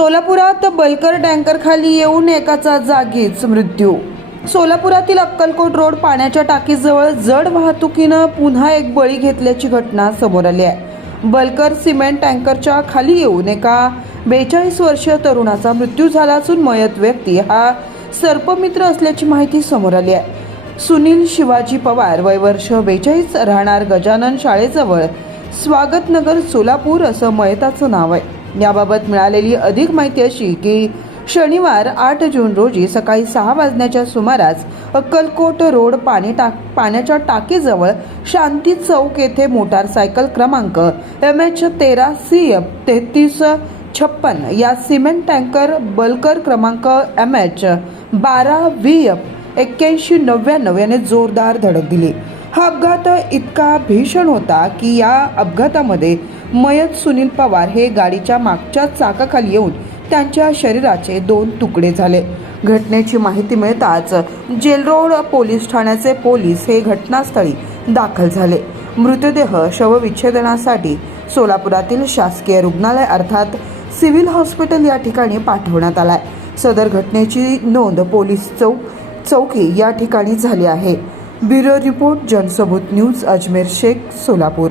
सोलापुरात bulker tanker खाली येऊन एकाचा जागीच मृत्यू। सोलापुरातील अक्कलकोट रोड पाण्याच्या टाकीजवळ जड वाहतुकीनं पुन्हा एक बळी घेतल्याची घटना समोर आली आहे। बल्कर सिमेंट टँकरच्या खाली येऊन एका 42 वर्षीय तरुणाचा मृत्यू झाला असून मयत व्यक्ती हा सर्पमित्र असल्याची माहिती समोर आली आहे। सुनील शिवाजी पवार, वय वर्ष 42, राहणार गजानन शाळेजवळ, स्वागतनगर, सोलापूर असं मयताचं नाव आहे। याबाबत मिळालेली अधिक माहिती अशी की शनिवार 8 जून रोजी सकाळी 6 वाजण्याच्या सुमारास अक्कलकोट रोड पाण्याच्या टाकीजवळ शांती चौक येथे मोटारसायकल क्रमांक MH13CF 3356 या सिमेंट टँकर बल्कर क्रमांक MH12VF 8199 याने जोरदार धडक दिली। हा अपघात इतका भीषण होता की या अपघातामध्ये मयत सुनील पवार हे गाडीच्या मागच्या चाकाखाली येऊन त्यांच्या शरीराचे 2 तुकडे झाले। घटनेची माहिती मिळताच जेलरोड पोलीस ठाण्याचे पोलीस हे घटनास्थळी दाखल झाले। मृतदेह शवविच्छेदनासाठी सोलापुरातील शासकीय रुग्णालय अर्थात सिव्हिल हॉस्पिटल या ठिकाणी पाठवण्यात आलाय। सदर घटनेची नोंद पोलीस चौकी या ठिकाणी झाली आहे। Bureau report, Jansabut news, Ajmer Shaikh, Solapur.